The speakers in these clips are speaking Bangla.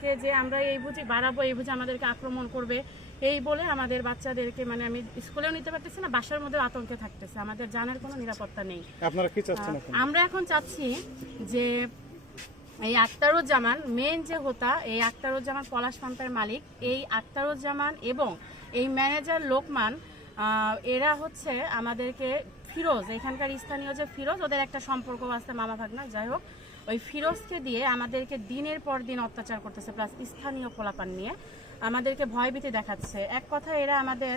আতঙ্কে যে আমরা এই বুঝি বাড়াবো, এই বুঝি আমাদেরকে আক্রমণ করবে, এই বলে আমাদের বাচ্চাদেরকে মানে আমি স্কুলেও নিতে পারতেছি না, বাসার মধ্যে আতঙ্কে থাকতেছে, আমাদের জানার কোনো নিরাপত্তা নেই। আপনারা কি চাচ্ছেন? আমরা এখন চাচ্ছি যে এই আক্তারুজ্জামান মেন যে হোতা, এই আক্তারুজ্জামান পলাশ পাম্পের মালিক, এই আক্তারুজ্জামান এবং এই ম্যানেজার লোকমান, এরা হচ্ছে আমাদেরকে ফিরোজ, এখানকার স্থানীয় যে ফিরোজ, ওদের একটা সম্পর্ক আছে মামা ভাগনা, যাই হোক ওই ফিরোজকে দিয়ে আমাদেরকে দিনের পর দিন অত্যাচার করতেছে, প্লাস স্থানীয় পোলাপান নিয়ে আমাদেরকে ভয়ভীতি দেখাচ্ছে। এক কথা এরা আমাদের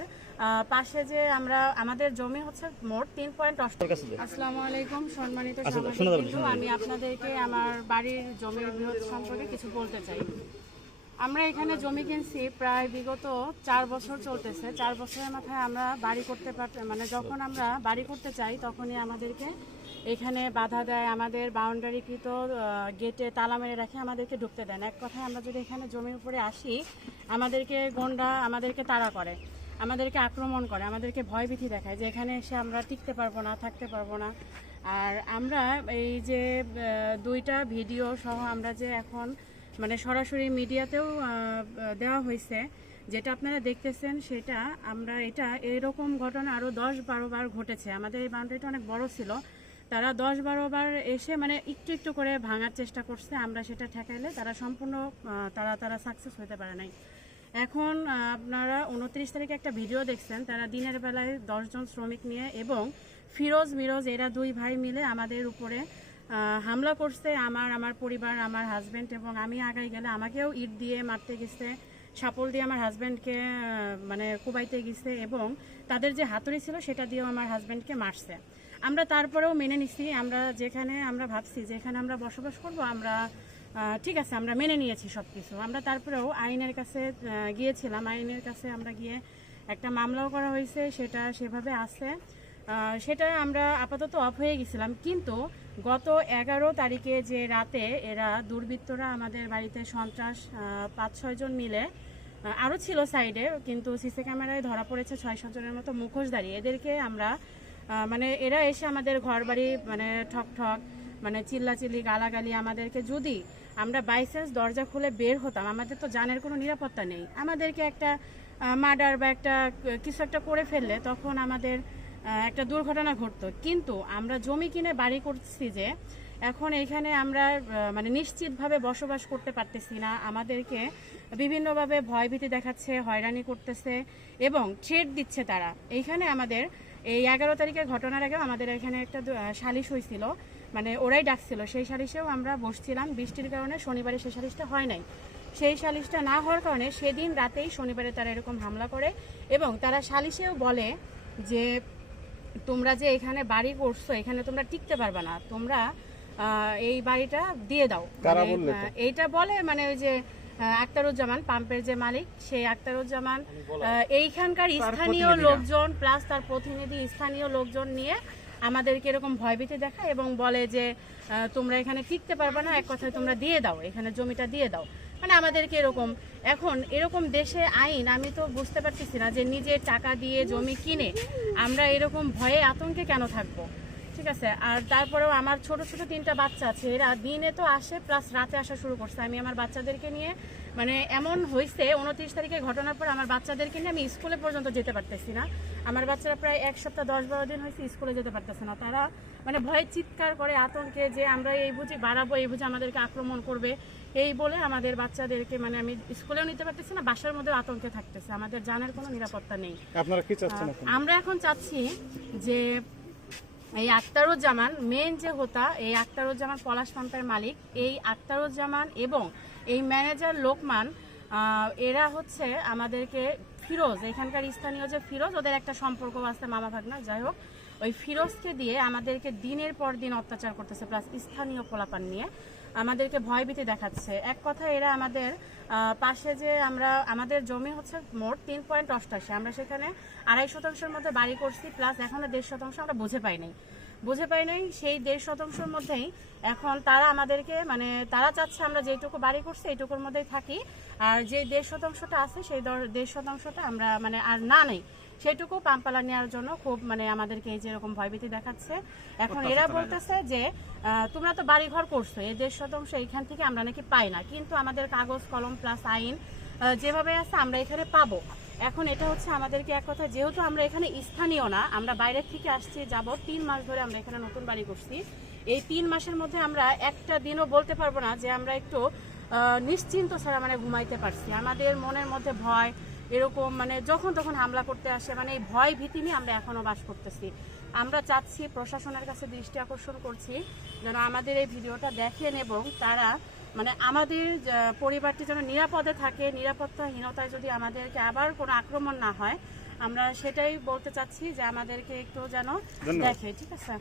পাশে যে আমরা আমাদের জমি হচ্ছে মোট 3.8। আসসালামু আলাইকুম সম্মানিত সাংবাদিক, আমি আপনাদেরকে আমার বাড়ির জমির বৃহৎ সম্পর্কে কিছু বলতে চাই। আমরা এখানে জমি কিনছি প্রায় বিগত 4 বছর চলতেছে। 4 বছরের মাথায় আমরা বাড়ি করতে মানে যখন আমরা বাড়ি করতে চাই তখনই আমাদেরকে এখানে বাধা দেয়, আমাদের বাউন্ডারিকৃত গেটে তালা মেরে রাখে, আমাদেরকে ঢুকতে দেন। এক কথায় আমরা যদি এখানে জমির উপরে আসি আমাদেরকে গন্ডা আমাদেরকে তাড়া করে, আমাদেরকে আক্রমণ করে, আমাদেরকে ভয়ভীতি দেখায় যে এখানে এসে আমরা টিকতে পারবো না, থাকতে পারবো না। আর আমরা এই যে 2টা ভিডিও সহ আমরা যে এখন মানে সরাসরি মিডিয়াতেও দেওয়া হয়েছে, যেটা আপনারা দেখতেছেন, সেটা আমরা এরকম ঘটনা আরও 10-12 বার ঘটেছে। আমাদের এই বাউন্ডারিটা অনেক বড় ছিল, তারা 10-12 বার এসে মানে একটু একটু করে ভাঙার চেষ্টা করছে, আমরা সেটা ঠেকাইলে তারা সম্পূর্ণ তারা সাকসেস হতে পারে নাই। এখন আপনারা 29 তারিখে একটা ভিডিও দেখছেন, তারা দিনের বেলায় 10 জন শ্রমিক নিয়ে এবং ফিরোজ মিরোজ এরা 2 ভাই মিলে আমাদের উপরে হামলা করছে। আমার পরিবার, আমার হাজব্যান্ড এবং আমি আগাই গেলে আমাকেও ইট দিয়ে মারতে গেছে, শাপল দিয়ে আমার হাজব্যান্ডকে মানে কুবাইতে গেছে এবং তাদের যে হাতুড়ি ছিল সেটা দিয়েও আমার হাজব্যান্ডকে মারছে। আমরা তারপরেও মেনে নিছি, আমরা যেখানে আমরা ভাবছি যেখানে আমরা বসবাস করব, আমরা ঠিক আছে আমরা মেনে নিয়েছি সব কিছু। আমরা তারপরেও আইনের কাছে গিয়েছিলাম, আইনের কাছে আমরা গিয়ে একটা মামলাও করা হয়েছে, সেটা সেভাবে আছে, সেটা আমরা আপাতত অফ হয়ে গেছিলাম। কিন্তু গত 11 তারিখে যে রাতে এরা দুর্বৃত্তরা আমাদের বাড়িতে সন্ত্রাস 5-6 জন মিলে, আরও ছিল সাইডে, কিন্তু সিসি ক্যামেরায় ধরা পড়েছে 6-7 জনের মতো মুখোশধারী। এদেরকে আমরা মানে এরা এসে আমাদের ঘর বাড়ি মানে ঠক মানে চিল্লাচিল্লি গালাগালি, আমাদেরকে যদি আমরা বাই চান্স দরজা খুলে বের হতাম, আমাদের তো জানের কোনো নিরাপত্তা নেই, আমাদেরকে একটা মার্ডার বা একটা কিছু একটা করে ফেললে তখন আমাদের একটা দুর্ঘটনা ঘটতো। কিন্তু আমরা জমি কিনে বাড়ি করছি যে এখন এখানে আমরা মানে নিশ্চিতভাবে বসবাস করতে পারতেছি না, আমাদেরকে বিভিন্নভাবে ভয়ভীতি দেখাচ্ছে, হয়রানি করতেছে এবং থ্রেট দিচ্ছে তারা। এইখানে আমাদের এই 11 তারিখের ঘটনার আগেও আমাদের এখানে একটা সালিশ হয়েছিল, মানে ওরাই ডাকছিল, সেই সালিশেও আমরা বসছিলাম। বৃষ্টির কারণে শনিবারে সেই সালিশটা হয় নাই। সেই সালিশটা না হওয়ার কারণে সেদিন রাতেই শনিবারে তারা এরকম হামলা করে এবং তারা সালিশেও বলে যে তোমরা যে এখানে বাড়ি করছো এখানে তোমরা টিকতে পারবে না, তোমরা এই বাড়িটা দিয়ে দাও। এইটা বলে মানে ওই যে আক্তারুজ্জামান পাম্পের যে মালিক, সেই আক্তারুজ্জামান এইখানকার স্থানীয় লোকজন প্লাস তার প্রতিনিধি স্থানীয় লোকজন নিয়ে আমাদেরকে এরকম ভয়ভীতি দেখায় এবং বলে যে তোমরা এখানে টিকতে পারবে না, এক কথায় তোমরা দিয়ে দাও, এখানে জমিটা দিয়ে দাও। মানে আমাদেরকে এরকম, এখন এরকম দেশে আইন আমি তো বুঝতে পারতেছি না যে নিজের টাকা দিয়ে জমি কিনে আমরা এরকম ভয়ে আতঙ্কে কেন থাকবো, ঠিক আছে। আর তারপরেও আমার ছোট ছোট 3টা বাচ্চা আছে, এরা দিনে তো আসে প্লাস রাতে আসা শুরু করছে। আমি আমার বাচ্চাদেরকে নিয়ে মানে এমন হয়েছে 29 তারিখে ঘটনার পর আমার বাচ্চাদেরকে নিয়ে আমি স্কুলে পর্যন্ত যেতে পারতেছি না। আমার বাচ্চারা প্রায় 1 সপ্তাহ 10-12 দিন হয়েছে স্কুলে যেতে পারতেছে না, তারা মানে ভয়ে চিৎকার করে আতঙ্কে যে আমরা এই বুঝি বাড়াবো, এই বুঝি আমাদেরকে আক্রমণ করবে, এই বলে আমাদের বাচ্চাদেরকে মানে আমি স্কুলেও নিতে পারতেছি না, বাসার মধ্যে আতঙ্কে থাকতেছে, আমাদের জানার কোনো নিরাপত্তা নেই। আপনারা কি চাচ্ছেন? আমরা এখন চাচ্ছি যে এই আক্তারুজ্জামান মেন যে হোতা, এই আক্তারুজ্জামান পলাশ পাম্পের মালিক, এই আক্তারুজ্জামান এবং এই ম্যানেজার লোকমান, এরা হচ্ছে আমাদেরকে ফিরোজ, এখানকার স্থানীয় যে ফিরোজ, ওদের একটা সম্পর্ক আছে মামা ভাগনা, যাই হোক ওই ফিরোজকে দিয়ে আমাদেরকে দিনের পর দিন অত্যাচার করতেছে, প্লাস স্থানীয় পোলাপান নিয়ে আমাদেরকে ভয়ভীতি দেখাচ্ছে। এক কথা এরা আমাদের পাশে যে আমাদের জমি হচ্ছে মোট 3.88, আমরা সেখানে 2.5% মধ্যে বাড়ি করছি, প্লাস এখনো 1.5% আমরা বুঝে পাই নাই। সেই 1.5%-র মধ্যেই এখন তারা আমাদেরকে মানে তারা চাচ্ছে আমরা যেটুকু বাড়ি করছি এইটুকুর মধ্যেই থাকি, আর যে 1.5%-টা আছে সেই 1.5%-টা আমরা মানে আর না নেই, সেটুকু পাম্পালা নেওয়ার জন্য খুব মানে আমাদেরকে এই যেরকম ভয়ভীতি দেখাচ্ছে। এখন এরা বলতেছে যে তোমরা তো বাড়িঘর করছো, এই 1.5 শতাংশ এইখান থেকে আমরা নাকি পাই না, কিন্তু আমাদের কাগজ কলম প্লাস আইন যেভাবে আছে আমরা এখানে পাবো। এখন এটা হচ্ছে আমাদেরকে এক কথা, যেহেতু আমরা এখানে স্থানীয় না, আমরা বাইরের থেকে আসছি, যাব 3 মাস ধরে আমরা এখানে নতুন বাড়ি করছি। এই 3 মাসের মধ্যে আমরা একটা দিনও বলতে পারবো না যে আমরা একটু নিশ্চিন্ত ছাড়া মানে ঘুমাইতে পারছি। আমাদের মনের মধ্যে ভয় এরকম মানে যখন তখন হামলা করতে আসে, মানে এই ভয় ভীতি নিয়ে আমরা এখনো বাস করতেছি। আমরা চাচ্ছি, প্রশাসনের কাছে দৃষ্টি আকর্ষণ করছি যেন আমাদের এই ভিডিওটা দেখেন এবং তারা মানে আমাদের পরিবারটি যেন নিরাপদে থাকে, নিরাপত্তাহীনতায় যদি আমাদেরকে আবার কোনো আক্রমণ না হয়, আমরা সেটাই বলতে চাচ্ছি যে আমাদেরকে একটু যেন দেখে। ঠিক আছে।